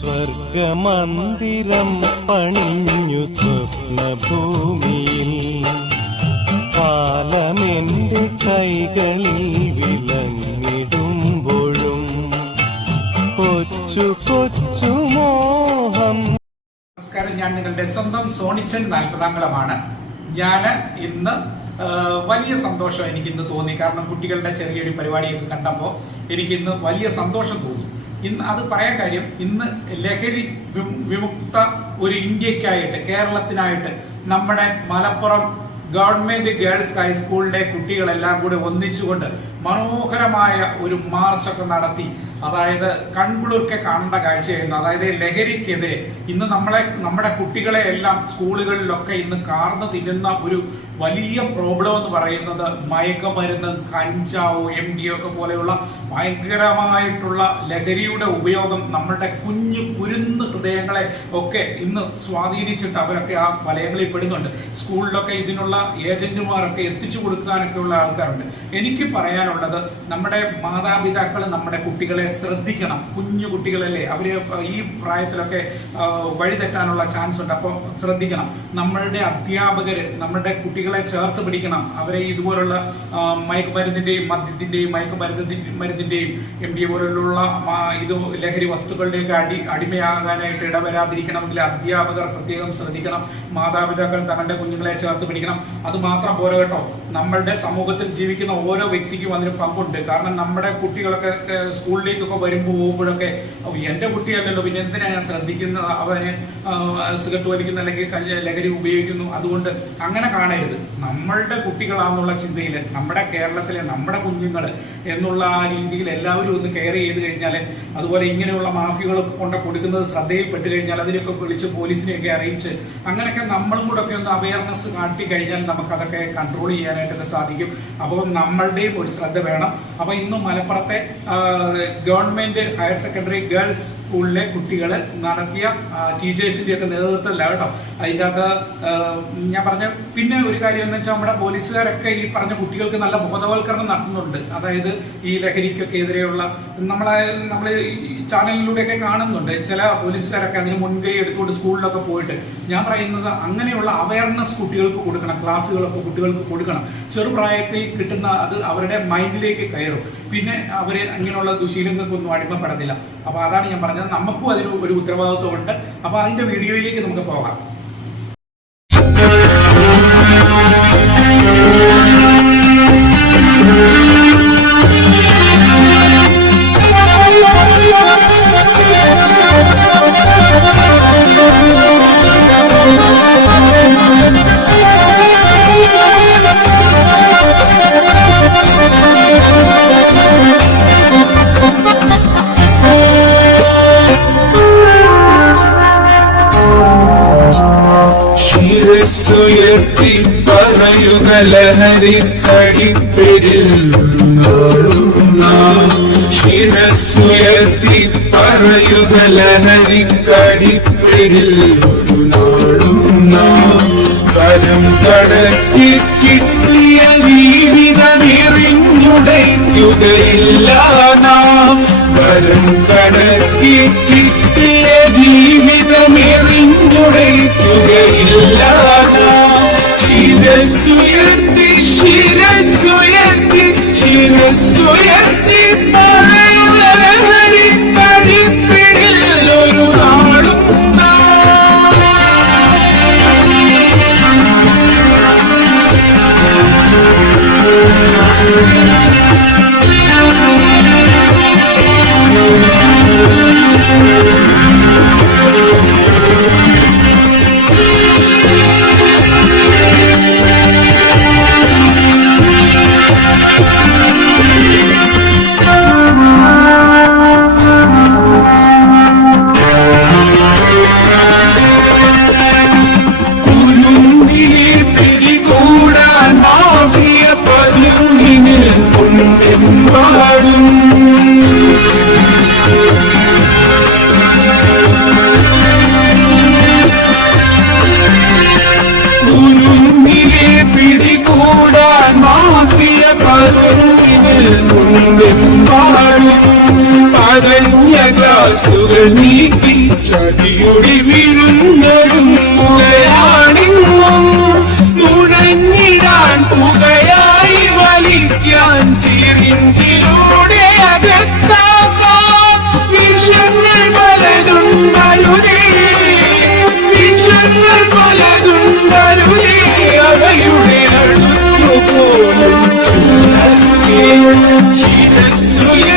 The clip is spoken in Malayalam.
സ്വർഗമന്ദിരം പണിഞ്ഞു സ്വപ്നഭൂമിയിൽ. കാലമെന്റെ കൈകളിൽ വിലങ്ങിടുമ്പോഴും കൊച്ചു കൊച്ചു മോഹം. നമസ്കാരം ഞാൻ നിങ്ങളുടെ സ്വന്തം സോണിച്ചൻ നാൽപ്പതാംഗളമാണ് ഞാൻ ഇന്ന് വലിയ സന്തോഷം എനിക്ക് ഇന്ന് തോന്നി. കാരണം കുട്ടികളുടെ ചെറിയൊരു പരിപാടിയൊക്കെ കണ്ടപ്പോൾ എനിക്ക് ഇന്ന് വലിയ സന്തോഷം തോന്നി. ഇന്ന് അത് പറയാൻ കാര്യം ഇന്ന് ലഹരി വിമുക്ത ഒരു ഇന്ത്യക്കായിട്ട് കേരളത്തിനായിട്ട് നമ്മുടെ മലപ്പുറം ഗവൺമെന്റ് ഗേൾസ് ഹൈസ്കൂളിലെ കുട്ടികളെല്ലാം കൂടി ഒന്നിച്ചുകൊണ്ട് മനോഹരമായ ഒരു മാർച്ചൊക്കെ നടത്തി. അതായത് കൺകുളിർക്കെ കാണേണ്ട കാഴ്ചയായിരുന്നു. അതായത് ലഹരിക്കെതിരെ ഇന്ന് നമ്മളെ നമ്മുടെ കുട്ടികളെ എല്ലാം സ്കൂളുകളിലൊക്കെ ഇന്ന് കാർന്നു തിന്നുന്ന ഒരു വലിയ പ്രോബ്ലം എന്ന് പറയുന്നത് മയക്കമരുന്ന് കഞ്ചാവ് എം ഡി ഒക്കെ പോലെയുള്ള ഭയങ്കരമായിട്ടുള്ള ലഹരിയുടെ ഉപയോഗം നമ്മളുടെ കുഞ്ഞു കുരുന്ന് ഹൃദയങ്ങളെ ഒക്കെ ഇന്ന് സ്വാധീനിച്ചിട്ട് അവരൊക്കെ ആ വലയങ്ങളിൽ പെടുന്നുണ്ട്. സ്കൂളിലൊക്കെ ഇതിനുള്ള ഏജന്റുമാരൊക്കെ എത്തിച്ചു കൊടുക്കാനൊക്കെ ഉള്ള ആൾക്കാരുണ്ട്. എനിക്ക് പറയാനുള്ളത് നമ്മുടെ മാതാപിതാക്കൾ നമ്മുടെ കുട്ടികളെ ശ്രദ്ധിക്കണം. കുഞ്ഞു കുട്ടികളല്ലേ അവർ ഈ പ്രായത്തിലൊക്കെ വഴിതെറ്റാനുള്ള ചാൻസ് ഉണ്ട്. അപ്പോൾ ശ്രദ്ധിക്കണം. നമ്മളുടെ അധ്യാപകര് നമ്മുടെ കുട്ടികളെ ചേർത്ത് പിടിക്കണം. അവരെ ഇതുപോലുള്ള മയക്കുമരുന്നിന്റെയും മദ്യത്തിന്റെയും മയക്കുമരുന്നിന്റെ മരുന്നിന്റെയും എം ഡി പോലുള്ള ഇത് ലഹരി വസ്തുക്കളുടെയൊക്കെ അടി അടിമയാകാനായിട്ട് ഇടവരാതിരിക്കണമെങ്കിൽ അധ്യാപകർ പ്രത്യേകം ശ്രദ്ധിക്കണം. മാതാപിതാക്കൾ തങ്ങളുടെ കുഞ്ഞുങ്ങളെ ചേർത്ത് പിടിക്കണം. അത് മാത്രം പോരാ കേട്ടോ. നമ്മളുടെ സമൂഹത്തിൽ ജീവിക്കുന്ന ഓരോ വ്യക്തിക്കും അതിന് പങ്കുണ്ട്. കാരണം നമ്മുടെ കുട്ടികളൊക്കെ സ്കൂളിലേക്കൊക്കെ വരുമ്പോൾ പോകുമ്പോഴൊക്കെ "ഓ, എന്റെ കുട്ടിയല്ലല്ലോ പിന്നെ എന്തിനാണ് ഞാൻ ശ്രദ്ധിക്കുന്നത് അവന് സിഗരറ്റ് വലിക്കുന്ന അല്ലെങ്കിൽ ലഹരി ഉപയോഗിക്കുന്നു. അതുകൊണ്ട് അങ്ങനെ കാണരുത്. നമ്മളുടെ കുട്ടികളാന്നുള്ള ചിന്തയിൽ നമ്മുടെ കേരളത്തിലെ നമ്മുടെ കുഞ്ഞുങ്ങൾ എന്നുള്ള ആ രീതിയിൽ എല്ലാവരും ഒന്ന് കെയർ ചെയ്ത് കഴിഞ്ഞാൽ അതുപോലെ ഇങ്ങനെയുള്ള മാഫിയകളൊക്കെ കൊണ്ട് കൊടുക്കുന്നത് ശ്രദ്ധയിൽപ്പെട്ട് കഴിഞ്ഞാൽ അതിനൊക്കെ വിളിച്ച് പോലീസിനെയൊക്കെ അറിയിച്ച് അങ്ങനെയൊക്കെ നമ്മളും കൂടെ ഒക്കെ ഒന്ന് അവയർനെസ് കാട്ടി കഴിഞ്ഞാൽ നമുക്കതൊക്കെ കൺട്രോൾ ചെയ്യാനായിട്ടൊക്കെ സാധിക്കും. അപ്പോൾ നമ്മളുടെയും ഒരു ശ്രദ്ധ വേണം. അപ്പോൾ ഇന്ന് മലപ്പുറത്തെ ഗവൺമെന്റ് ഹയർ സെക്കൻഡറി ഗേൾസ് സ്കൂളിലെ കുട്ടികൾ നടത്തിയ ടീച്ചേഴ്സിന്റെ ഒക്കെ നേതൃത്വത്തിലാണ് കേട്ടോ. അതിന്റെ അകത്ത് ഞാൻ പറഞ്ഞ പിന്നെ ഒരു കാര്യം എന്ന് വെച്ചാൽ നമ്മുടെ പോലീസുകാരൊക്കെ ഈ പറഞ്ഞ കുട്ടികൾക്ക് നല്ല ബോധവൽക്കരണം നടത്തുന്നുണ്ട്. അതായത് ഈ ലഹരിക്കൊക്കെ എതിരെയുള്ള നമ്മളെ നമ്മൾ ചാനലിലൂടെയൊക്കെ കാണുന്നുണ്ട്. ചില പോലീസുകാരൊക്കെ അതിന് മുൻകൈ എടുത്തുകൊണ്ട് സ്കൂളിലൊക്കെ പോയിട്ട് ഞാൻ പറയുന്നത് അങ്ങനെയുള്ള അവയർനെസ് കുട്ടികൾക്ക് കൊടുക്കണം ക്ലാസ്സുകളൊക്കെ കുട്ടികൾക്ക് കൊടുക്കണം. ചെറുപ്രായത്തിൽ കിട്ടുന്ന അത് അവരുടെ മൈൻഡിലേക്ക് കയറും. പിന്നെ അവർ അങ്ങനെയുള്ള ദുശീലങ്ങൾക്കൊന്നും അടിമപ്പെടത്തില്ല. അപ്പോൾ അതാണ് ഞാൻ പറഞ്ഞത്. നമുക്കും അതിന് ഒരു ഉത്തരവാദിത്വമുണ്ട്. അപ്പോൾ അതിന്റെ വീഡിയോയിലേക്ക് നമുക്ക് പോകാം. ശിരസ്സുയർത്തി പറയുക ലഹരി കടിപ്പെരിൽ ശിരസ്സുയർത്തി പറയുക ലഹരി കടിപ്പെരിൽ കരം കടത്തി കിട്ടിയ ജീവിതമെറിഞ്ഞുടയ്ക്കുകയില്ല നാം. കരം കടത്തി കിട്ടിയ ജീവിതമെറിഞ്ഞുടയ്ക്കുകയില്ല നാം ശിരസ്സുയർത്തി ശിരസ്സുയർത്തി ശിരസ്സുയർത്തി പറയുക ലഹരി പരുങ്ങിന് നീക്കി പതഞ്ഞ ഗ്ലാസുകൾ നീക്കി 시대수의